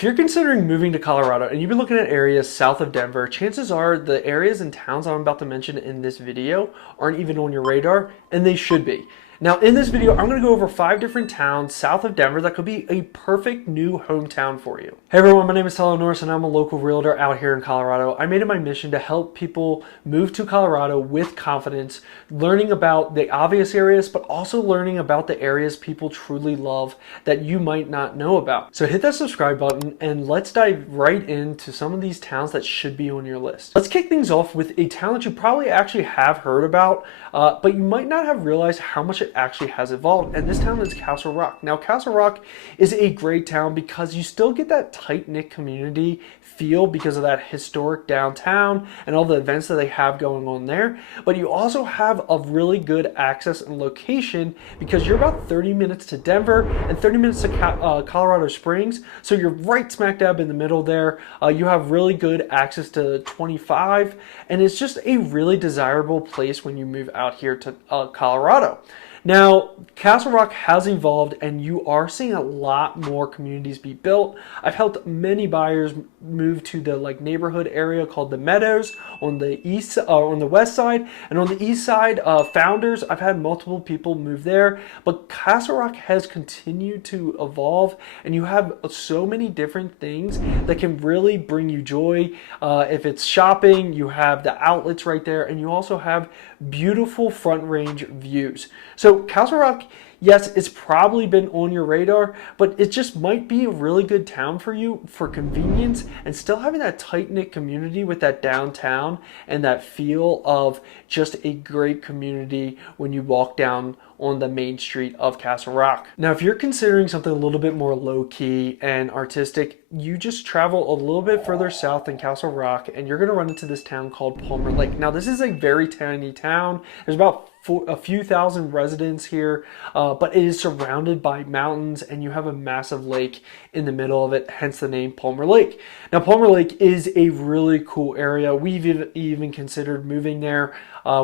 If you're considering moving to Colorado and you've been looking at areas south of Denver, chances are the areas and towns I'm about to mention in this video aren't even on your radar, and they should be. Now, in this video, I'm going to go over 5 different towns south of Denver that could be a perfect new hometown for you. Hey everyone, my name is Tyler Norris and I'm a local realtor out here in Colorado. I made it my mission to help people move to Colorado with confidence, learning about the obvious areas, but also learning about the areas people truly love that you might not know about. So hit that subscribe button and let's dive right into some of these towns that should be on your list. Let's kick things off with a town that you probably actually have heard about, but you might not have realized how much it actually has evolved, and this town is Castle Rock. Now, Castle Rock is a great town because you still get that tight-knit community feel because of that historic downtown and all the events that they have going on there, but you also have a really good access and location because you're about 30 minutes to Denver and 30 minutes to Colorado Springs, so you're right smack dab in the middle there. You have really good access to 25, and it's just a really desirable place when you move out here to Colorado. Now, Castle Rock has evolved and you are seeing a lot more communities be built. I've helped many buyers move to the neighborhood area called the Meadows on the on the west side, and on the east side, Founders. I've had multiple people move there, but Castle Rock has continued to evolve, and you have so many different things that can really bring you joy. If it's shopping, you have the outlets right there, and you also have beautiful front range views. So Castle Rock, yes, it's probably been on your radar, but it just might be a really good town for you for convenience and still having that tight-knit community with that downtown and that feel of just a great community when you walk down on the main street of Castle Rock. Now, if you're considering something a little bit more low-key and artistic, you just travel a little bit further south than Castle Rock and you're going to run into this town called Palmer Lake. Now, this is a very tiny town. There's about a few thousand residents here, but it is surrounded by mountains and you have a massive lake in the middle of it, hence the name Palmer Lake. Now, Palmer Lake is a really cool area. We've even considered moving there.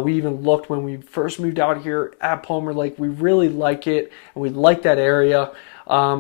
We even looked when we first moved out here at Palmer Lake. We really like it and we like that area.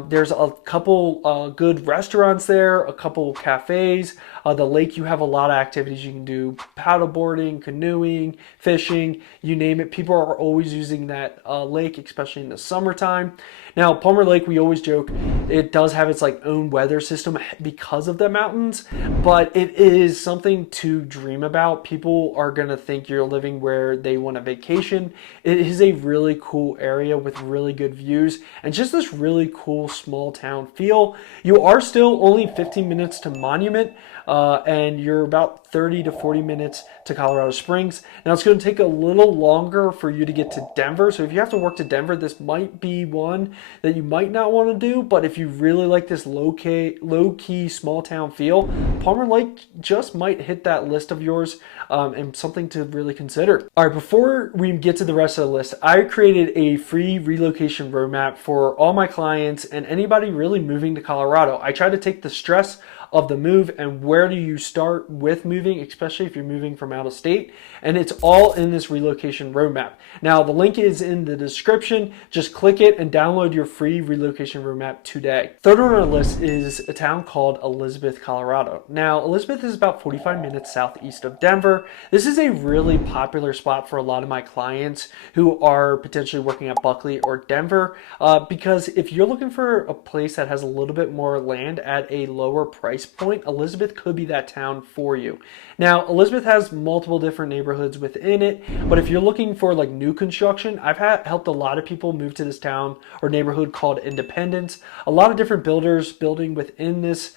There's a couple good restaurants there, a couple cafes. The lake, you have a lot of activities you can do: paddleboarding, canoeing, fishing, you name it. People are always using that lake, especially in the summertime. Now, Palmer Lake, we always joke, it does have its own weather system because of the mountains, but it is something to dream about. People are going to think you're living where they want a vacation. It is a really cool area with really good views and just this really cool small town feel. You are still only 15 minutes to Monument, and you're about 30 to 40 minutes to Colorado Springs. Now, it's going to take a little longer for you to get to Denver, so if you have to work to Denver, this might be one that you might not want to do, but if you really like this low-key small town feel, Palmer Lake just might hit that list of yours, and something to really consider. All right, before we get to the rest of the list, I created a free relocation roadmap for all my clients and anybody really moving to Colorado. I try to take the stress of the move and where do you start with moving, especially if you're moving from out of state, and it's all in this relocation roadmap. Now, the link is in the description. Just click it and download your free relocation roadmap today. Third on our list is a town called Elizabeth, Colorado. Now, Elizabeth is about 45 minutes southeast of Denver. This is a really popular spot for a lot of my clients who are potentially working at Buckley or Denver, because if you're looking for a place that has a little bit more land at a lower price point, Elizabeth could be that town for you. Now, Elizabeth has multiple different neighborhoods within it, but if you're looking for new construction, I've helped a lot of people move to this town or neighborhood called Independence. A lot of different builders building within this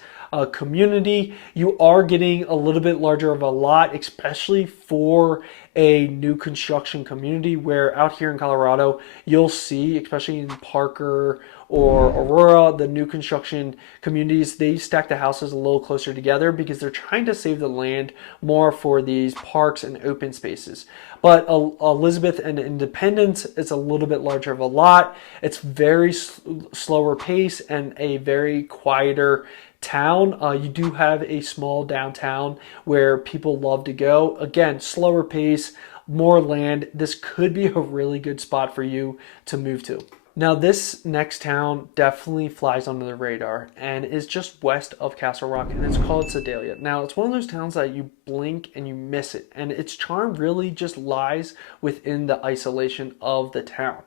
community. You are getting a little bit larger of a lot, especially for a new construction community, where out here in Colorado, you'll see, especially in Parker or Aurora, the new construction communities, they stack the houses a little closer together because they're trying to save the land more for these parks and open spaces. But Elizabeth and Independence is a little bit larger of a lot. It's very slower pace and a very quieter town. You do have a small downtown where people love to go. Again, slower pace, more land. This could be a really good spot for you to move to. Now, this next town definitely flies under the radar and is just west of Castle Rock, and it's called Sedalia. Now, it's one of those towns that you blink and you miss it, and its charm really just lies within the isolation of the town.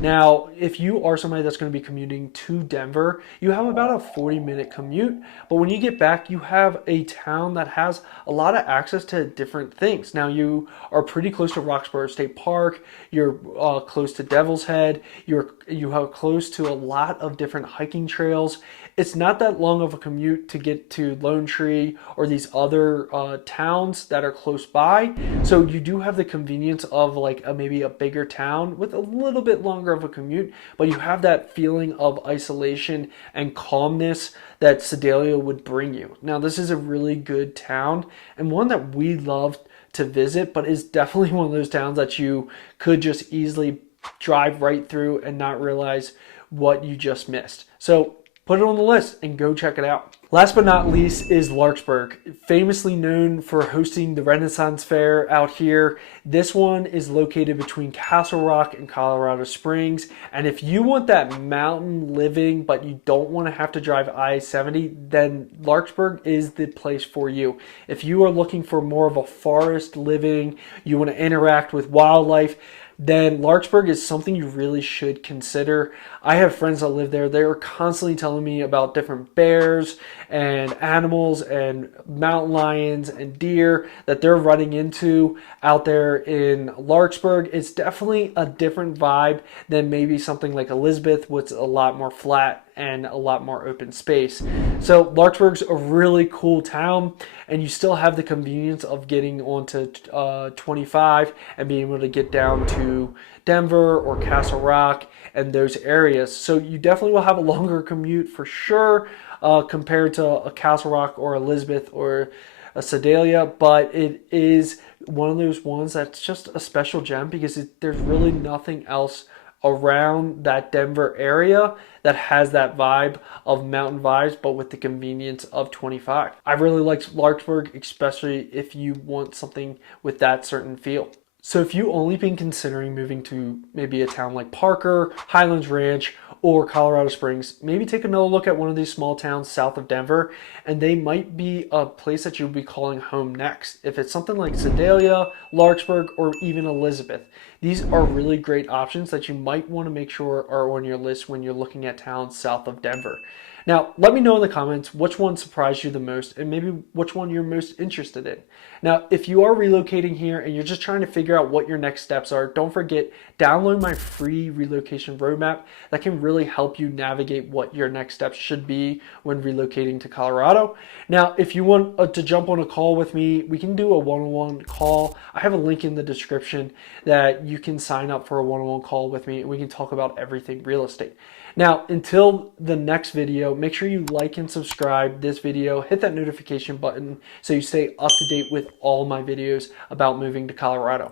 Now, if you are somebody that's going to be commuting to Denver, you have about a 40-minute commute, but when you get back, you have a town that has a lot of access to different things. Now, you are pretty close to Roxborough State Park, you're close to Devil's Head, you have close to a lot of different hiking trails. It's not that long of a commute to get to Lone Tree or these other towns that are close by. So you do have the convenience of like maybe a bigger town with a little bit longer of a commute, but you have that feeling of isolation and calmness that Sedalia would bring you. Now, this is a really good town and one that we love to visit, but is definitely one of those towns that you could just easily drive right through and not realize what you just missed. So put it on the list and go check it out. Last but not least is Larkspur, famously known for hosting the Renaissance Fair out here. This one is located between Castle Rock and Colorado Springs. And if you want that mountain living, but you don't want to have to drive I-70, then Larkspur is the place for you. If you are looking for more of a forest living, you want to interact with wildlife, then Larkspur is something you really should consider. I have friends that live there. They are constantly telling me about different bears and animals and mountain lions and deer that they're running into out there in Larkspur. It's definitely a different vibe than maybe something like Elizabeth, which is a lot more flat and a lot more open space. So Larkspur's a really cool town, and you still have the convenience of getting onto 25 and being able to get down to Denver or Castle Rock and those areas. So you definitely will have a longer commute for sure compared to a Castle Rock or Elizabeth or a Sedalia, but it is one of those ones that's just a special gem because there's really nothing else around that Denver area that has that vibe of mountain vibes, but with the convenience of 25. I really like Larkspur, especially if you want something with that certain feel. So if you only been considering moving to maybe a town like Parker, Highlands Ranch, or Colorado Springs, maybe take another look at one of these small towns south of Denver, and they might be a place that you'll be calling home next. If it's something like Sedalia, Larkspur, or even Elizabeth, these are really great options that you might want to make sure are on your list when you're looking at towns south of Denver. Now, let me know in the comments which one surprised you the most and maybe which one you're most interested in. Now, if you are relocating here and you're just trying to figure out what your next steps are, don't forget, download my free relocation roadmap that can really help you navigate what your next steps should be when relocating to Colorado. Now, if you want to jump on a call with me, we can do a one-on-one call. I have a link in the description that you can sign up for a one-on-one call with me and we can talk about everything real estate. Now, until the next video, make sure you like and subscribe this video, hit that notification button so you stay up to date with all my videos about moving to Colorado.